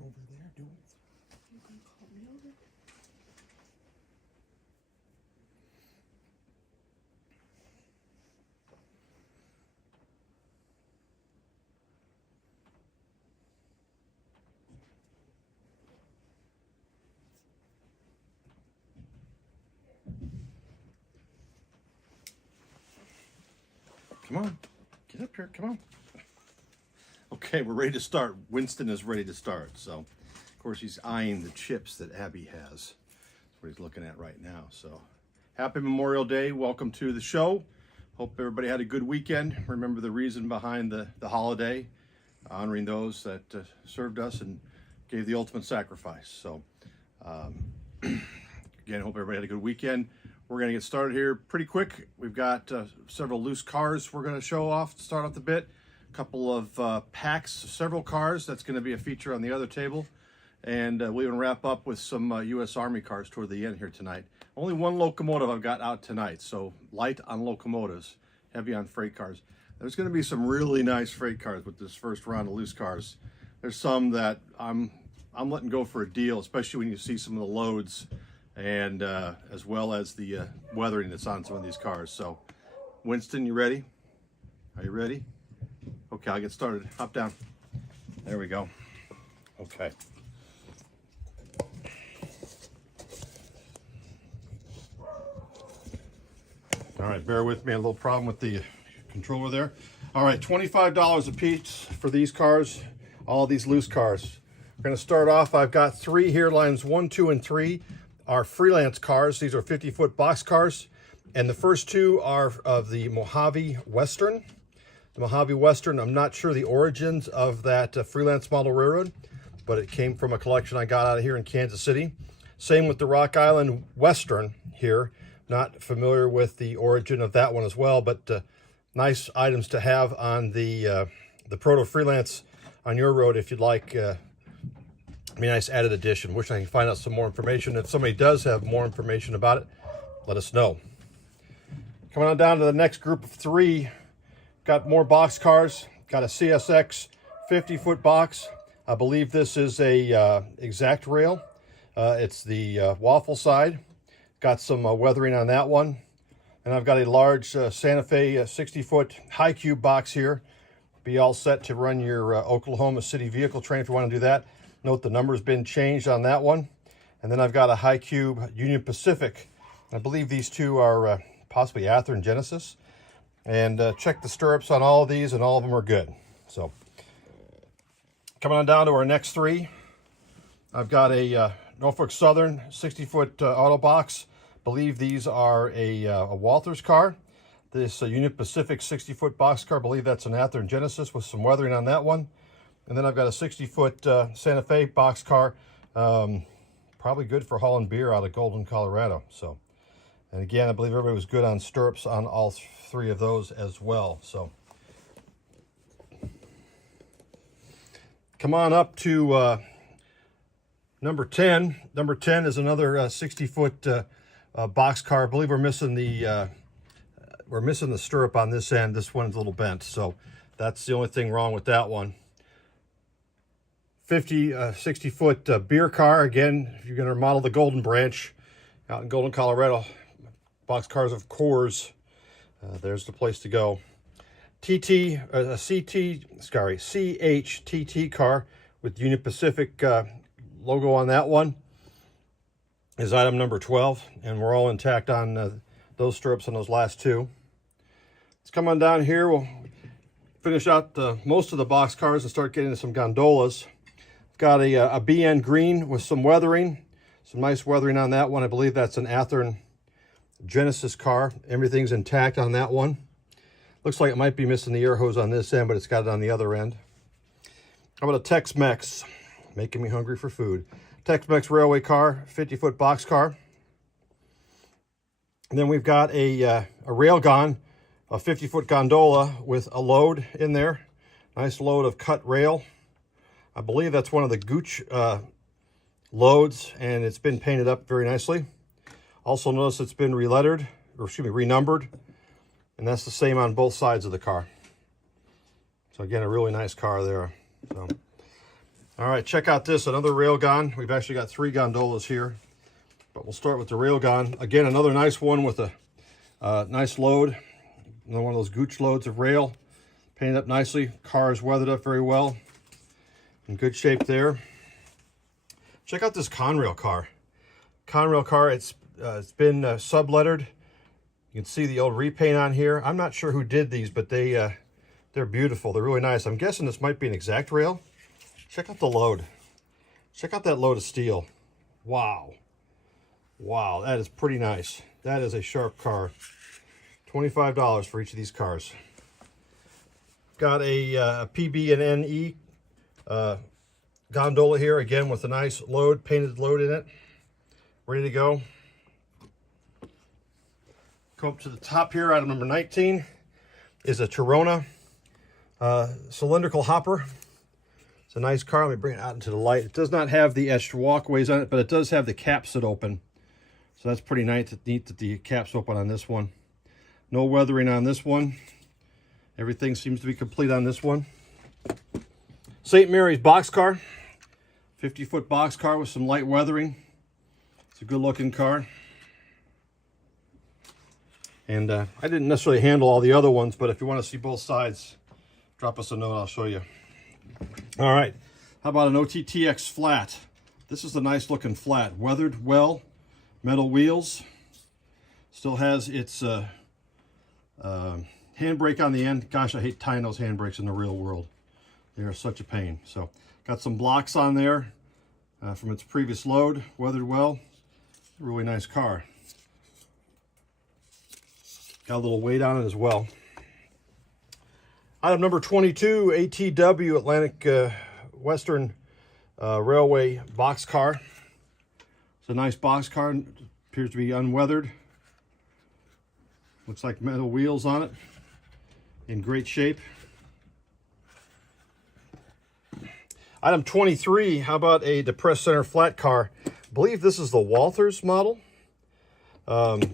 over there doing? You gonna call me over? Come on, get up here, come on. Okay, we're ready to start. Winston is ready to start. So, of course, he's eyeing the chips that Abby has. That's what he's looking at right now. So, happy Memorial Day. Welcome to the show. Hope everybody had a good weekend. Remember the reason behind the holiday, honoring those that served us and gave the ultimate sacrifice. So, again, hope everybody had a good weekend. We're going to get started here pretty quick. We've got several loose cars we're going to show off to start off the bit. A couple of packs, several cars. That's going to be a feature on the other table. And we're going to wrap up with some U.S. Army cars toward the end here tonight. Only one locomotive I've got out tonight, so light on locomotives, heavy on freight cars. There's going to be some really nice freight cars with this first round of loose cars. There's some that I'm letting go for a deal, especially when you see some of the loads and as well as the weathering that's on some of these cars. So, Winston, you ready? Are you ready? Okay, I'll get started. Hop down. There we go. Okay. All right, bear with me. A little problem with the controller there. All right, $25 a piece for these cars, all these loose cars. We're going to start off. I've got three here. Lines 1, 2, and 3 are freelance cars. These are 50-foot box cars. And the first two are of the Mojave Western. The Mojave Western, I'm not sure the origins of that freelance model railroad, but it came from a collection I got out of here in Kansas City. Same with the Rock Island Western here. Not familiar with the origin of that one as well, but nice items to have on the Proto Freelance on your road if you'd like. Be a nice added addition. Wish I could find out some more information. If somebody does have more information about it, let us know. Coming on down to the next group of three, got more box cars. Got a CSX 50-foot box. I believe this is a exact rail. It's the waffle side. Got some weathering on that one. And I've got a large Santa Fe 60-foot high cube box here. Be all set to run your Oklahoma City vehicle train if you want to do that. Note the number's been changed on that one. And then I've got a high cube Union Pacific. I believe these two are possibly Ather and Genesis. And check the stirrups on all of these, and all of them are good. So, coming on down to our next three. I've got a Norfolk Southern 60-foot auto box. Believe these are a Walther's car. This Union Pacific 60-foot box car, I believe that's an Ather and Genesis with some weathering on that one. And then I've got a 60-foot Santa Fe box car, probably good for hauling beer out of Golden, Colorado. So, and again, I believe everybody was good on stirrups on all three of those as well. So, come on up to number 10. Number 10 is another 60-foot box car. I believe we're missing the stirrup on this end. This one's a little bent, so that's the only thing wrong with that one. 60-foot beer car. Again, if you're going to remodel the Golden Branch out in Golden, Colorado, box cars of Coors, there's the place to go. CHTT car with Union Pacific logo on that one is item number 12, and we're all intact on those stirrups on those last two. Let's come on down here. We'll finish out most of the box cars and start getting into some gondolas. Got a BN green with some weathering, some nice weathering on that one. I believe that's an Ather Genesis car. Everything's intact on that one. Looks like it might be missing the air hose on this end, but it's got it on the other end. How about a Tex-Mex? Making me hungry for food. Tex-Mex railway car, 50-foot box car. And then we've got a Railgon, a 50-foot gondola with a load in there. Nice load of cut rail. I believe that's one of the Gooch loads, and it's been painted up very nicely. Also notice it's been renumbered, and that's the same on both sides of the car. So again, a really nice car there. So All right, check out this, another railgun. We've actually got 3 gondolas here, but we'll start with the railgun. Again, another nice one with a nice load. Another one of those gooch loads of rail. Painted up nicely. Car is weathered up very well. In good shape there. Check out this Conrail car. Conrail car, it's been sublettered. You can see the old repaint on here. I'm not sure who did these, but they're beautiful. They're really nice. I'm guessing this might be an exact rail. Check out the load. Check out that load of steel. Wow. Wow, that is pretty nice. That is a sharp car. $25 for each of these cars. Got a PB and NE gondola here, again with a nice load, painted load in it. Ready to go. Come up to the top here, item number 19 is a Torona cylindrical hopper. It's a nice car. Let me bring it out into the light. It does not have the etched walkways on it, but it does have the caps that open. So that's pretty nice. It's neat that the caps open on this one. No weathering on this one. Everything seems to be complete on this one. St. Mary's boxcar. 50-foot boxcar with some light weathering. It's a good looking car. And I didn't necessarily handle all the other ones, but if you want to see both sides, drop us a note, I'll show you. All right, how about an OTTX flat? This is a nice looking flat, weathered well, metal wheels. Still has its handbrake on the end. Gosh, I hate tying those handbrakes in the real world. They are such a pain. So, got some blocks on there from its previous load, weathered well. Really nice car. Got a little weight on it as well. Item number 22, ATW, Atlantic Western Railway boxcar. It's a nice boxcar. Appears to be unweathered. Looks like metal wheels on it. In great shape. Item 23, how about a depressed center flat car? I believe this is the Walthers model.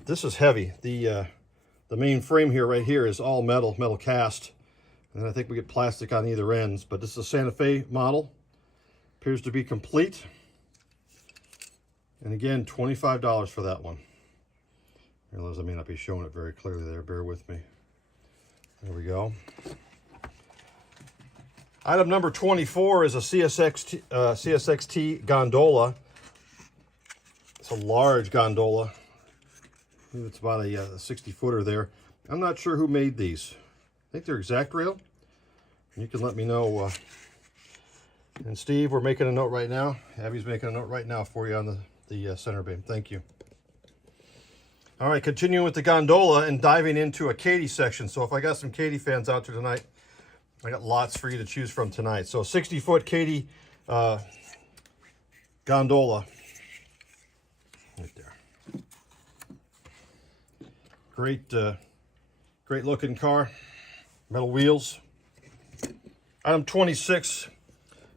This is heavy. The main frame here, right here, is all metal cast. And I think we get plastic on either ends. But this is a Santa Fe model. Appears to be complete. And again, $25 for that one. I realize I may not be showing it very clearly there. Bear with me. There we go. Item number 24 is a CSXT gondola. It's a large gondola. I think it's about a 60-footer there. I'm not sure who made these. I think they're exact rail. You can let me know. And Steve, we're making a note right now. Abby's making a note right now for you on the center beam. Thank you. All right, continuing with the gondola and diving into a Katy section. So if I got some Katy fans out there tonight, I got lots for you to choose from tonight. So 60-foot Katy gondola. Right there. Great looking car. Metal wheels. Item 26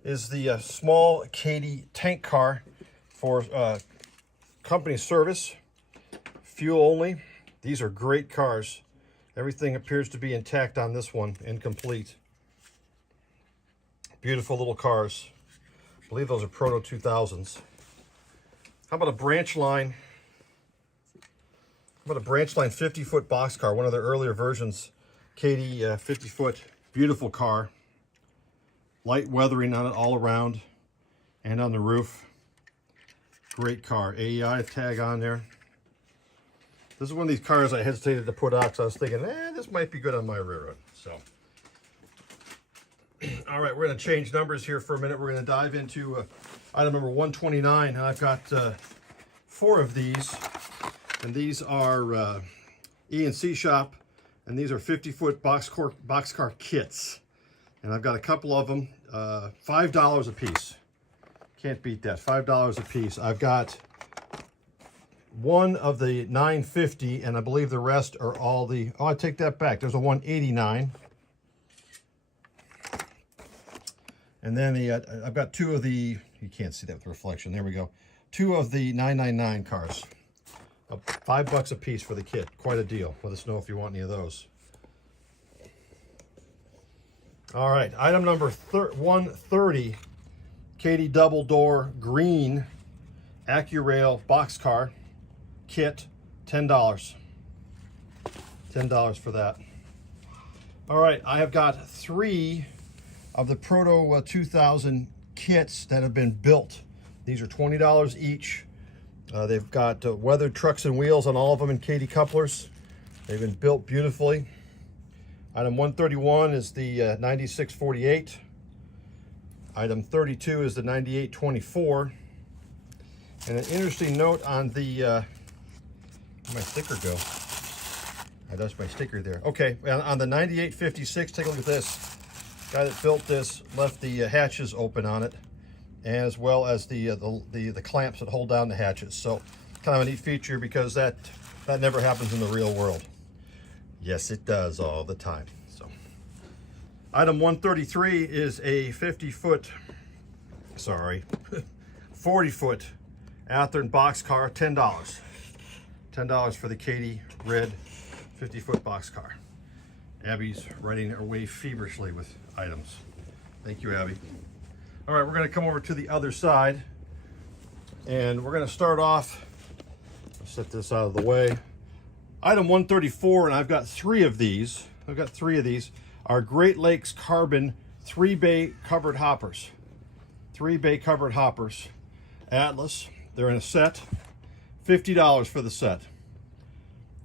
is the small Katy tank car for company service. Fuel only. These are great cars. Everything appears to be intact on this one, incomplete. Beautiful little cars. I believe those are Proto 2000s. How about a branch line? How about a branch line 50-foot boxcar, one of their earlier versions. Katy 50-foot, beautiful car. Light weathering on it all around and on the roof. Great car. AEI tag on there. This is one of these cars I hesitated to put out because I was thinking, this might be good on my railroad. So, all right, we're going to change numbers here for a minute. We're going to dive into item number 129, and I've got 4 of these, and these are E&C Shop, and these are 50-foot boxcar kits, and I've got a couple of them, $5 a piece. Can't beat that. $5 a piece. I've got one of the 950, and I believe the rest are all the, I take that back. There's a 189. And then I've got 2 of the, you can't see that with the reflection. There we go. 2 of the 999 cars. $5 a piece for the kit. Quite a deal. Let us know if you want any of those. All right, item number 130 Katie double door green AccuRail boxcar kit, $10. $10 for that. All right, I have got 3 of the Proto 2000 kits that have been built. These are $20 each. They've got weathered trucks and wheels on all of them in Katie couplers. They've been built beautifully. Item 131 is the 9648. Item 32 is the 9824. And an interesting note on the, where'd my sticker go? I lost my sticker there. Okay, on the 9856, take a look at this. Guy that built this left the hatches open on it, as well as the clamps that hold down the hatches. So kind of a neat feature because that never happens in the real world. Yes, it does all the time. So item 133 is a 40-foot Athearn boxcar, $10. $10 for the Katie red 50-foot boxcar. Abby's writing away feverishly with items. Thank you, Abby. All right, we're going to come over to the other side, and we're going to start off. I'll set this out of the way. Item 134, and I've got 3 of these. Are Great Lakes Carbon 3-bay covered hoppers. 3-bay covered hoppers. Atlas. They're in a set. $50 for the set.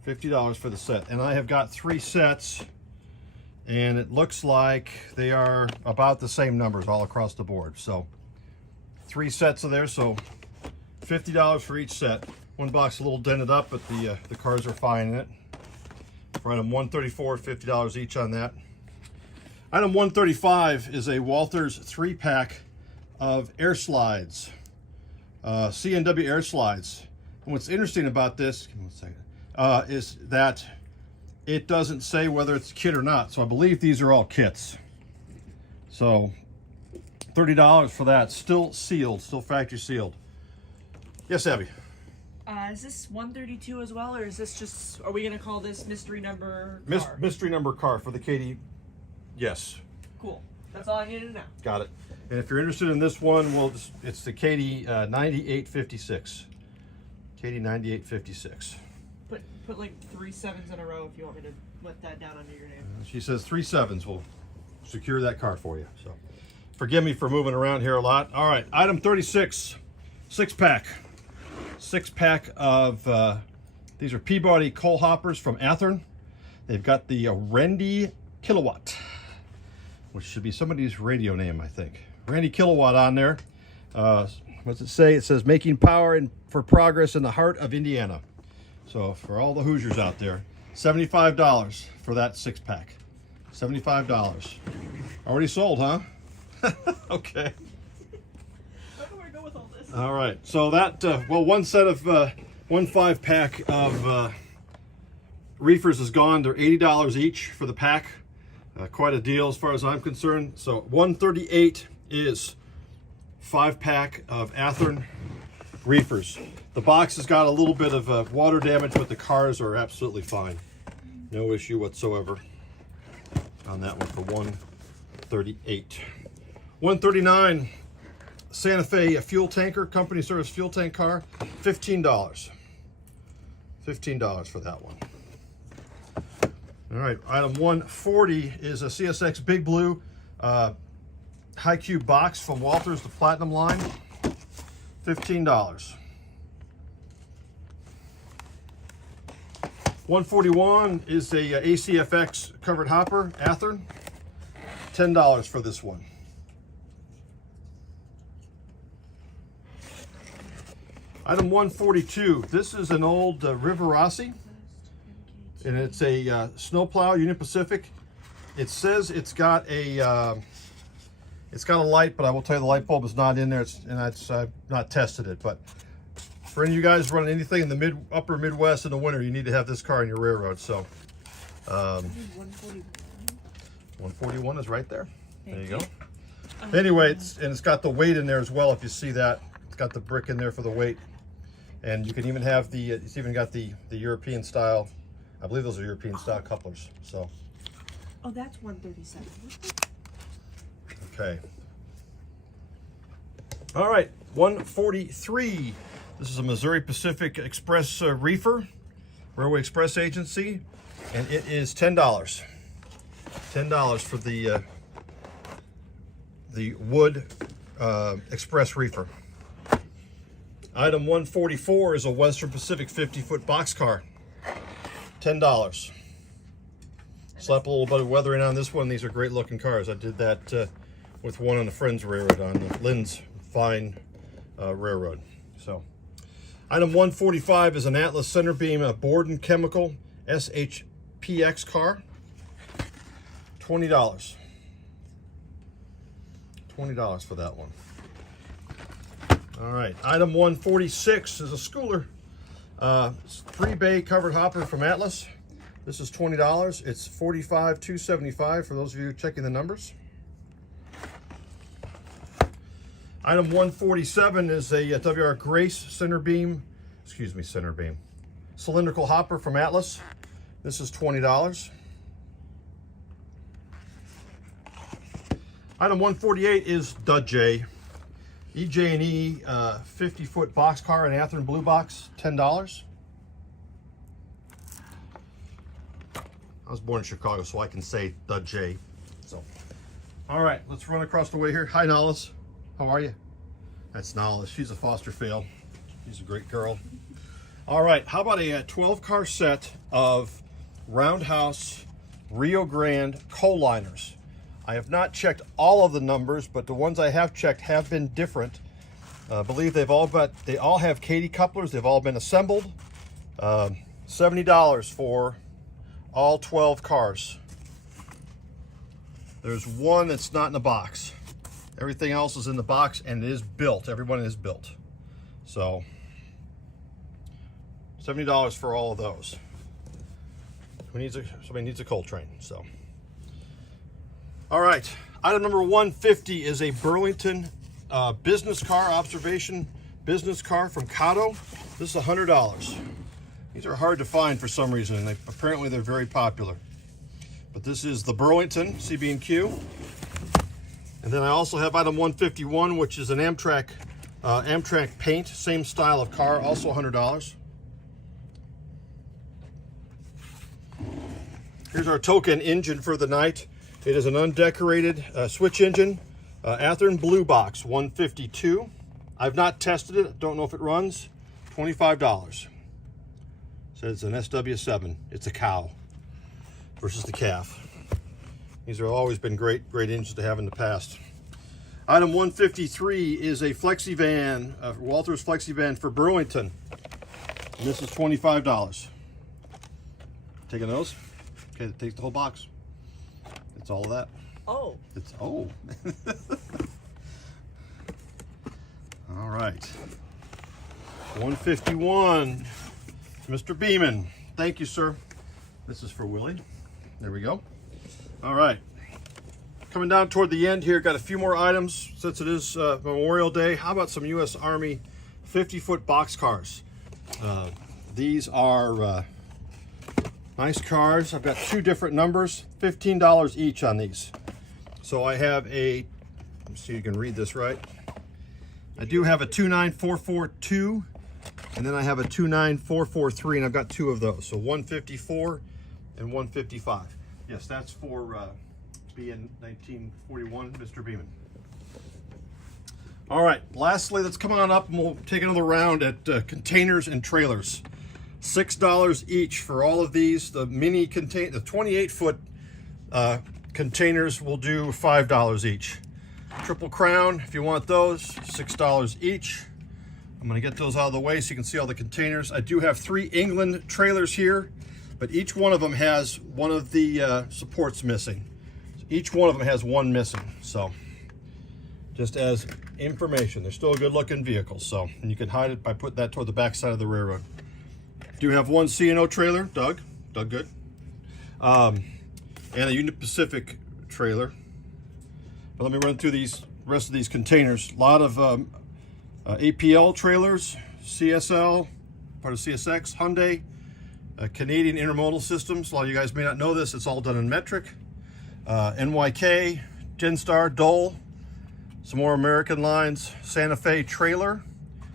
$50 for the set. And I have got 3 sets, and it looks like they are about the same numbers all across the board. So 3 sets of there, so $50 for each set. One box a little dented up, but the cars are fine in it. For item 134, $50 each on that. Item 135 is a Walthers 3-pack of air slides, C&W air slides. And what's interesting about this, give me 1 second, is that it doesn't say whether it's a kit or not. So I believe these are all kits. So $30 for that, still sealed, still factory sealed. Yes, Abby? Is this 132 as well, or is this just, are we going to call this mystery number car? Mystery number car for the Katie. Yes. Cool. That's all I needed to know. Got it. And if you're interested in this one, it's the Katie 9856. Katie 9856. Put like 3 sevens in a row if you want me to let that down under your name. She says 3 sevens will secure that car for you. So forgive me for moving around here a lot. All right, item 36, 6-pack. 6-pack of, these are Peabody coal hoppers from Athearn. They've got the Randy Kilowatt, which should be somebody's radio name, I think. Randy Kilowatt on there. What's it say? It says making power for progress in the heart of Indiana. So for all the Hoosiers out there, $75 for that 6-pack. $75. Already sold, huh? Okay. All right, so that, one set of, 1 5-pack of reefers is gone. They're $80 each for the pack. Quite a deal as far as I'm concerned. So 138 is 5-pack of Athearn reefers. The box has got a little bit of water damage, but the cars are absolutely fine. No issue whatsoever on that one for 138. 139. Santa Fe fuel tanker, company service fuel tank car, $15. $15 for that one. All right, item 140 is a CSX Big Blue high cube box from Walthers, the Platinum line, $15. 141 is a ACFX covered hopper, Athearn, $10 for this one. Item 142, this is an old Riverossi, and it's a snowplow, Union Pacific. It says it's got a light, but I will tell you the light bulb is not in there, I've not tested it. But for any of you guys running anything in the upper Midwest in the winter, you need to have this car in your railroad. So 141 is right there. There you go. Anyway, it's got the weight in there as well. If you see that, it's got the brick in there for the weight. And you can even have it's even got the European style, I believe those are European style couplers. So. Oh, that's 137. Okay. All right, 143. This is a Missouri Pacific Express reefer, Railway Express Agency, and it is $10. $10 for the wood express reefer. Item 144 is a Western Pacific 50-foot boxcar. $10. Slap a little bit of weathering on this one. These are great looking cars. I did that with one on the Friends Railroad on the Lynn's Fine Railroad. So, item 145 is an Atlas center beam Borden Chemical SHPX car. $20. $20 for that one. All right, item 146 is a schooler. 3-bay covered hopper from Atlas. This is $20. It's $45,275 for those of you checking the numbers. Item 147 is a WR Grace center beam, cylindrical hopper from Atlas. This is $20. Item 148 is the EJ&E 50-foot boxcar in Athearn Blue Box, $10. I was born in Chicago, so I can say the J. So, all right, let's run across the way here. Hi, Nollis. How are you? That's Nollis. She's a foster fail. She's a great girl. All right, how about a 12-car set of Roundhouse Rio Grande coal liners? I have not checked all of the numbers, but the ones I have checked have been different. I believe they all have Katy couplers. They've all been assembled. $70 for all 12 cars. There's one that's not in the box. Everything else is in the box and it is built. Everyone is built. So $70 for all of those. Somebody needs a coal train. So, all right. Item number 150 is a Burlington business car, observation business car from Cotto. This is $100. These are hard to find for some reason, and apparently they're very popular. But this is the Burlington CB&Q. And then I also have item 151, which is an Amtrak paint, same style of car, also $100. Here's our token engine for the night. It is an undecorated switch engine, Athearn Blue Box 152. I've not tested it, don't know if it runs. $25. Says an SW7. It's a cow versus the calf. These have always been great engines to have in the past. Item 153 is a FlexiVan, Walters FlexiVan for Burlington. And this is $25. Taking those? Okay, it takes the whole box. It's all of that. Oh. It's, oh. All right. 151. Mr. Beeman. Thank you, sir. This is for Willie. There we go. All right. Coming down toward the end here, got a few more items since it is Memorial Day. How about some U.S. Army 50-foot boxcars? These are nice cars. I've got two different numbers, $15 each on these. So I have a, let's see if you can read this right. I do have a 29442, and then I have a 29443, and I've got two of those. So 154 and 155. Yes, that's for being 1941, Mr. Beeman. All right, lastly, let's come on up and we'll take another round at containers and trailers. $6 each for all of these. The mini contain, the 28-foot containers will do $5 each. Triple Crown, if you want those, $6 each. I'm gonna get those out of the way so you can see all the containers. I do have 3 England trailers here, but each one of them has one of the supports missing. Each one of them has one missing, so just as information. They're still a good looking vehicle, so, and you can hide it by putting that toward the back side of the railroad. Do have one C&O trailer, Doug good, and a Union Pacific trailer. But let me run through these rest of these containers. A lot of APL trailers, CSL, part of CSX, Hyundai, Canadian Intermodal Systems. A lot of you guys may not know this. It's all done in metric. NYK, Genstar, Dole, Some more American lines, Santa Fe trailer,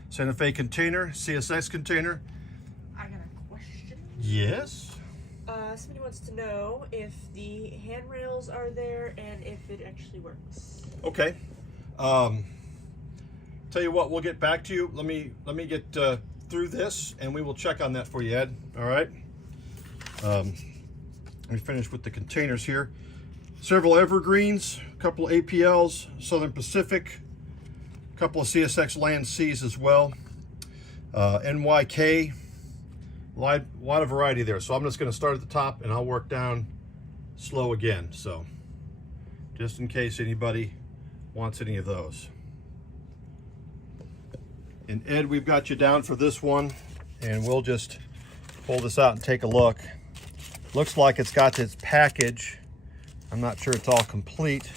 Santa Fe container, CSX container. I got a question. Yes. Somebody wants to know if the handrails are there and if it actually works. Okay. Tell you what, we'll get back to you. Let me get through this, and we will check on that for you, Ed. All right. Let me finish with the containers here. Several Evergreens, a couple of APLs, Southern Pacific, a couple of CSX Land Cs as well. NYK, a lot of variety there. So I'm just going to start at the top and I'll work down slow again. So just in case anybody wants any of those. And Ed, we've got you down for this one, and we'll just pull this out and take a look. Looks like it's got this package. I'm not sure it's all complete.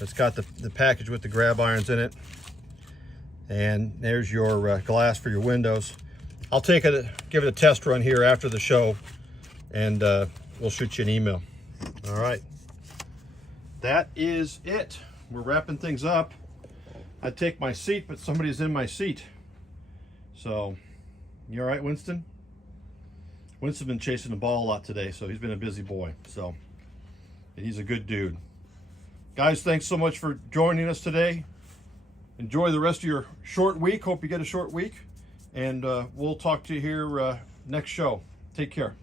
It's got the package with the grab irons in it. And there's your glass for your windows. I'll give it a test run here after the show, and we'll shoot you an email. All right. That is it. We're wrapping things up. I'd take my seat, but somebody's in my seat. So, you all right, Winston? Winston's been chasing the ball a lot today, so he's been a busy boy. So, and he's a good dude. Guys, thanks so much for joining us today. Enjoy the rest of your short week. Hope you get a short week. And we'll talk to you here next show. Take care.